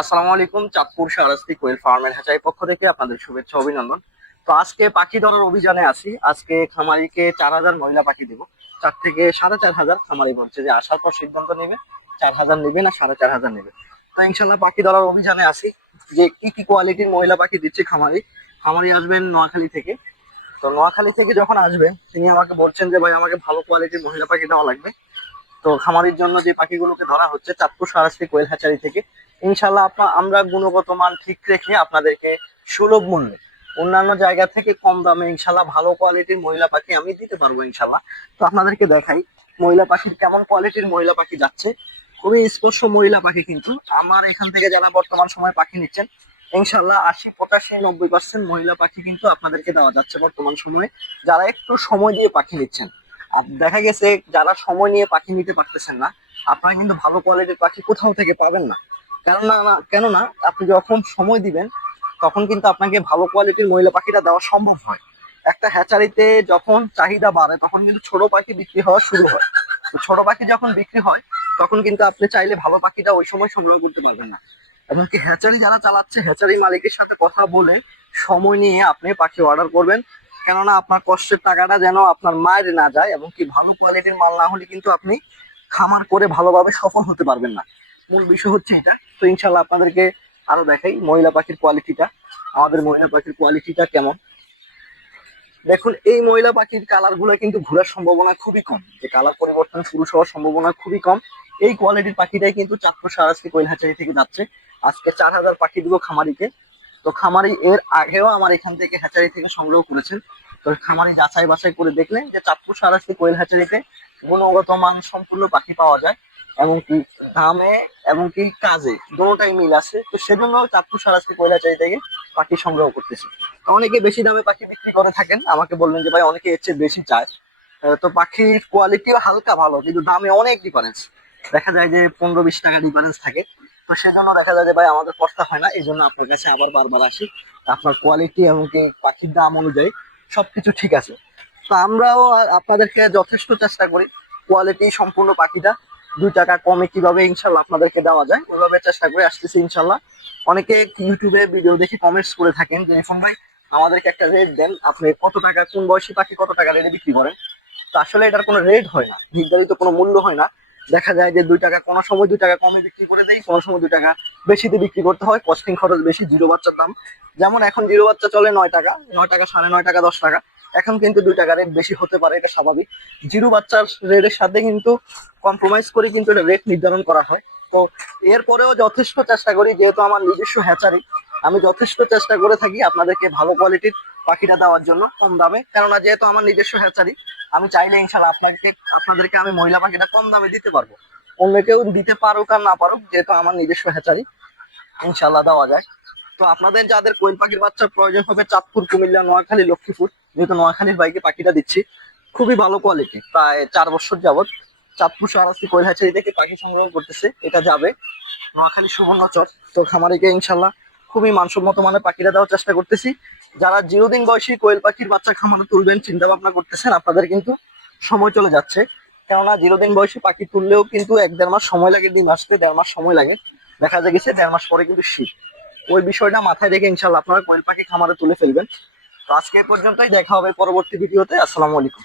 আসসালামু আলাইকুম, চাঁদপুর সারাস্তি কোয়েল ফার্মের হ্যাচাই পক্ষ থেকে আপনাদের শুভেচ্ছা অভিনন্দন। তো আজকে পাখি ধরার অভিযানে আসি আজকে খামারিকে চার হাজার মহিলা পাখি দেবো। চার থেকে সাড়ে চার হাজার খামারি বলছে যে আসার পর সিদ্ধান্ত নেবে, চার হাজার নেবে না সাড়ে চার হাজার নেবে। তো ইনশাল্লাহ পাখি ধরার অভিযানে আসি যে কি কি কোয়ালিটির মহিলা পাখি দিচ্ছে খামারি খামারি আসবেন নোয়াখালী থেকে। তো নোয়াখালী থেকে যখন আসবেন, তিনি আমাকে বলছেন যে, ভাই, আমাকে ভালো কোয়ালিটির মহিলা পাখি দেওয়া লাগবে। তো খামারির জন্য যে পাখিগুলোকে ধরা হচ্ছে, চাঁদপুর সারাস্তি কোয়েল হ্যাচারি থেকে ইনশাল্লাহ আমরা গুণগত মান ঠিক রেখে আপনাদেরকে সুলভ মূল্যে, অন্যান্য জায়গা থেকে কম দামে ইনশাল্লাহ ভালো কোয়ালিটির মহিলা পাখি আমি দিতে পারব ইনশাল্লাহ তো আপনাদেরকে দেখাই মহিলা পাখির কেমন কোয়ালিটির মহিলা পাখি যাচ্ছে। খুবই স্পর্শ মহিলা পাখি কিন্তু। আমার এখান থেকে যারা বর্তমান সময় পাখি নিচ্ছেন ইনশাল্লাহ আশি, পঁচাশি, নব্বই পার্সেন্ট মহিলা পাখি কিন্তু আপনাদেরকে দেওয়া যাচ্ছে বর্তমান সময়ে। যারা একটু সময় দিয়ে পাখি নিচ্ছেন দেখা গেছে যারা সময় নিয়ে পাখি নিতে পারতেছেন না, আপনারা কিন্তু ভালো কোয়ালিটির পাখি কোথাও থেকে পাবেন না। কেননা না, কেননা, আপনি যখন সময় দিবেন, তখন কিন্তু আপনাকে ভালো কোয়ালিটির মহিলা পাখিটা দেওয়া সম্ভব হয়। একটা হ্যাচারিতে যখন চাহিদা বাড়ে, তখন কিন্তু ছোট পাখি বিক্রি হওয়া শুরু হয়। তো ছোট পাখি যখন বিক্রি হয়, তখন কিন্তু আপনি চাইলে ভালো পাখিটা ওই সময় সংগ্রহ করতে পারবেন না। এমনকি হ্যাচারি যারা চালাচ্ছে হ্যাচারি মালিকের সাথে কথা বলে সময় নিয়ে আপনি পাখি অর্ডার করবেন। কেননা আপনার কষ্টের টাকাটা যেন আপনার মায়ের না যায় এবং কি ভালো কোয়ালিটির মাল না হলে কিন্তু আপনি খামার করে ভালোভাবে সফল হতে পারবেন না। মূল বিষয় হচ্ছে এটা। তো ইনশাল্লাহ আপনাদেরকে আরও দেখাই মহিলা পাখির কোয়ালিটিটা আমাদের মহিলা পাখির কোয়ালিটিটা কেমন। দেখুন, এই মহিলা পাখির কালারগুলো কিন্তু ঘোরার সম্ভাবনা খুবই কম। যে কালার পরিবর্তন শুরু হওয়ার সম্ভাবনা খুবই কম। এই কোয়ালিটির পাখিটাই কিন্তু চাঁদপুর সারাস্তি কোয়েল হ্যাচারি থেকে যাচ্ছে। আজকে চার হাজার পাখি দিব খামারিকে তো খামারি এর আগেও আমার এখান থেকে হ্যাচারি থেকে সংগ্রহ করেছেন। তো খামারি যাচাই বাছাই করে দেখলেন যে চাঁদপুর সারাস্তি কোয়েল হ্যাচারিতে গুণগত মান সম্পূর্ণ পাখি পাওয়া যায় এমনকি দামে এমনকি কাজে দুটোটাই মিল আছে। তো সেজন্য চাঁদপুর সারাস্তি কোয়েল হ্যাচারি থেকে পাখি সংগ্রহ করতেছি। অনেকে বেশি দামে পাখি বিক্রি করে থাকেন। আমাকে বললেন যে, ভাই, অনেকে এর চেয়ে বেশি চায়। তো পাখির কোয়ালিটিও হালকা ভালো, কিন্তু দামে অনেক ডিফারেন্স দেখা যায় যে পনেরো বিশ টাকা ডিফারেন্স থাকে। তো সেজন্য দেখা যায় যে ভাই, আমাদের কষ্ট হয় না এই জন্য আপনার কাছে আবার বারবার আসি। আপনার কোয়ালিটি এমনকি পাখির দাম অনুযায়ী সবকিছু ঠিক আছে। তো আমরাও আপনাদেরকে যথেষ্ট চেষ্টা করি কোয়ালিটি সম্পূর্ণ পাখিটা। দুই টাকা কমে কীভাবে ইনশাল্লাহ আপনাদেরকে দেওয়া যায়, ওইভাবে চেষ্টা করে, আসতেছি ইনশাল্লাহ। অনেকে ইউটিউবে ভিডিও দেখে কমেন্টস করে থাকেন যে ইরফান ভাই, আমাদেরকে একটা রেট দেন, আপনি কত টাকা, কোন বয়সী পাখি কত টাকা রেটে বিক্রি করেন? তো আসলে এটার কোনো রেট হয় না, নির্ধারিত কোনো মূল্য হয় না। দেখা যায় যে দুই টাকা কোনো সময় দুই টাকা কমে বিক্রি করে দেয়, কোনো সময় দুই টাকা বেশিতে বিক্রি করতে হয় কস্টিং খরচ বেশি জিরো বাচ্চার দাম। যেমন এখন জিরো বাচ্চা চলে নয় টাকা নয় টাকা সাড়ে নয় টাকা দশ টাকা। এখন কিন্তু দুই টাকা রেট বেশি হতে পারে, এটা স্বাভাবিক। জিরো বাচ্চার রেটের সাথে কিন্তু কম্প্রোমাইজ করে কিন্তু এটা রেট নির্ধারণ করা হয়। তো এরপরেও যথেষ্ট চেষ্টা করি, যেহেতু আমার নিজস্ব হ্যাচারি আমি যথেষ্ট চেষ্টা করে থাকি আপনাদেরকে ভালো কোয়ালিটির পাখিটা দেওয়ার জন্য কম দামে। কেননা যেহেতু আমার নিজস্ব হ্যাচারি আমি চাইলে ইনশাল্লাহ আপনাকে, আপনাদেরকে আমি মহিলা পাখিটা কম দামে দিতে পারব। অন্য কেউ দিতে পারুক আর না পারুক, যেহেতু আমার নিজস্ব হ্যাচারি ইনশাল্লাহ দেওয়া যায়। তো আপনাদের যাদের কোয়েল পাখির বাচ্চার প্রয়োজন হবে চাঁদপুর, কুমিল্লা, নোয়াখালী, লক্ষ্মীপুর, যেহেতু নোয়াখালীর বাইকে পাখিটা দিচ্ছি, খুবই ভালো কোয়ালিটি প্রায় চার বছর যাবৎ। চাঁদপুর সারাস্তি কোয়েল হ্যাচারি থেকে পাখি সংগ্রহ করতেছে, এটা যাবে। নোয়াখালী সুবর্ণচর, তো খামারিকে ইনশাল্লাহ খুবই মানসম্মত মানে পাখিটা দেওয়ার চেষ্টা করতেছি। যারা জিরোদিন বয়সী কোয়েল পাখির বাচ্চা খামারে তুলবেন চিন্তা ভাবনা করতেছেন, আপনাদের কিন্তু সময় চলে যাচ্ছে। কেননা জিরোদিন বয়সী পাখি তুললেও কিন্তু এক দেড় মাস সময় লাগে, দিন আসতে দেড় মাস সময় লাগে। দেখা যায় গেছে দেড় মাস পরে কিন্তু শীত। ওই বিষয়টা মাথায় রেখে ইনশাল্লাহ আপনারা কোয়েল পাখি খামারে তুলে ফেলবেন। তো আজকে পর্যন্তই, দেখা হবে পরবর্তী ভিডিওতে। আসসালামু আলাইকুম।